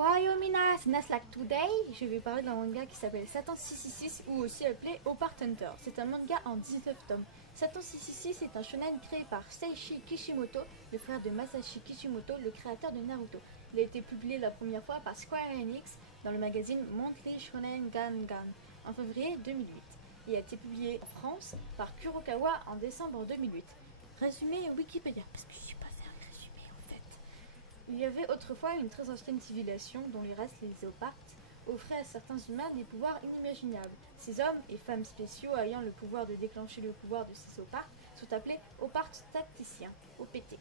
Ohayou mina, c'est Naslak Today. Je vais parler d'un manga qui s'appelle Satan 666 ou aussi appelé Opart Hunter. C'est un manga en 19 tomes. Satan 666 est un shonen créé par Seishi Kishimoto, le frère de Masashi Kishimoto, le créateur de Naruto. Il a été publié la première fois par Square Enix dans le magazine Monthly Shonen Gangan en février 2008. Il a été publié en France par Kurokawa en décembre 2008. Résumé Wikipédia, parce que je suis pas fait un résumé en fait. Il y avait autrefois une très ancienne civilisation dont les restes, les Oparts, offraient à certains humains des pouvoirs inimaginables. Ces hommes et femmes spéciaux ayant le pouvoir de déclencher le pouvoir de ces Oparts sont appelés Oparts tacticiens, OPT.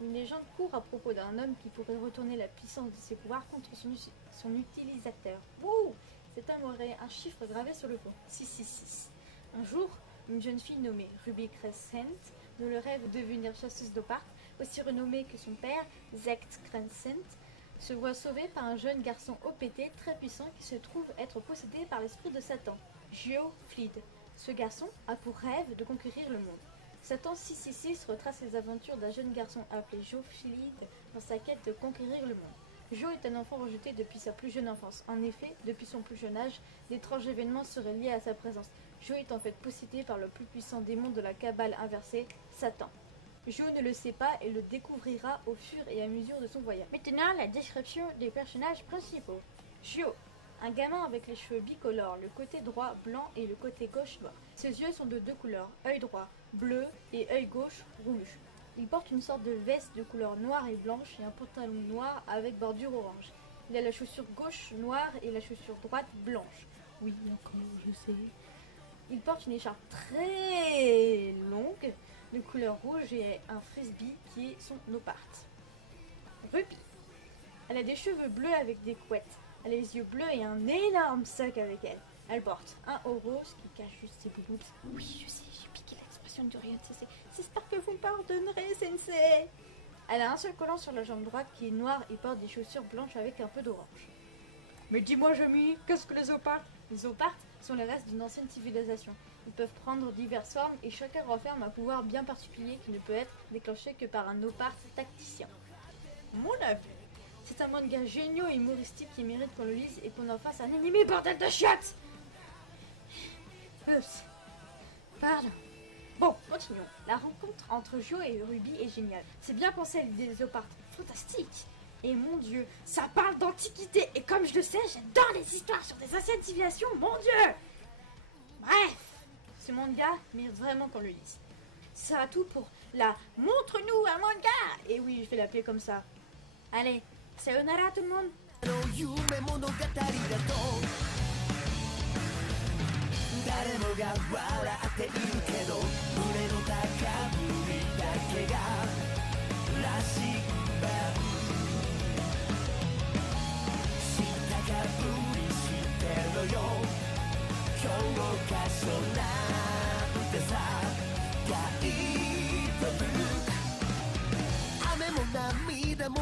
Une légende court à propos d'un homme qui pourrait retourner la puissance de ses pouvoirs contre son utilisateur. Wouh! Cet homme aurait un chiffre gravé sur le fond, 666. Un jour, une jeune fille nommée Ruby Crescent, dont le rêve de devenir chasseuse d'Opart, aussi renommée que son père, Zect Crescent, se voit sauvée par un jeune garçon OPT très puissant qui se trouve être possédé par l'esprit de Satan, Gyo Fleed. Ce garçon a pour rêve de conquérir le monde. Satan 666 retrace les aventures d'un jeune garçon appelé Gyo Fleed dans sa quête de conquérir le monde. Gyo est un enfant rejeté depuis sa plus jeune enfance. En effet, depuis son plus jeune âge, d'étranges événements seraient liés à sa présence. Gyo est en fait possédé par le plus puissant démon de la Kabbale inversée, Satan. Gyo ne le sait pas et le découvrira au fur et à mesure de son voyage. Maintenant, la description des personnages principaux. Gyo, un gamin avec les cheveux bicolores, le côté droit blanc et le côté gauche noir. Ses yeux sont de deux couleurs, œil droit bleu et œil gauche rouge. Il porte une sorte de veste de couleur noire et blanche et un pantalon noir avec bordure orange. Il a la chaussure gauche noire et la chaussure droite blanche. Oui, encore, je sais. Il porte une écharpe très longue de couleur rouge et un frisbee qui est son opart. Ruby. Elle a des cheveux bleus avec des couettes. Elle a les yeux bleus et un énorme sac avec elle. Elle porte un haut rose qui cache juste ses bouboutes. Oui, je sais, j'ai piqué l'expression du rien de cessé. J'espère que vous me pardonnerez, sensei. Elle a un seul collant sur la jambe droite qui est noir et porte des chaussures blanches avec un peu d'orange. Mais dis-moi, Jamy, qu'est-ce que les Oparts? Les Oparts sont les restes d'une ancienne civilisation. Ils peuvent prendre diverses formes et chacun renferme un pouvoir bien particulier qui ne peut être déclenché que par un Opart tacticien. Mon avis, c'est un manga génial et humoristique qui mérite qu'on le lise et qu'on en fasse un animé, bordel de chiottes! Oups. Pardon. Bon, continuons. La rencontre entre Gyo et Ruby est géniale. C'est bien pensé à l'idée des Oparts. Fantastique! Et mon Dieu, ça parle d'antiquité et comme je le sais, j'adore les histoires sur des anciennes civilisations, mon Dieu! Bref, ce manga mérite vraiment qu'on le lise. Ça sera tout pour la Montre-nous un manga! Et oui, je vais l'appeler comme ça. Allez, sayonara tout le monde! 誰もが笑っているけど胸の高ぶりだけがらしば知ったかぶりしてろよ教科書なんてさガイドブック雨も涙も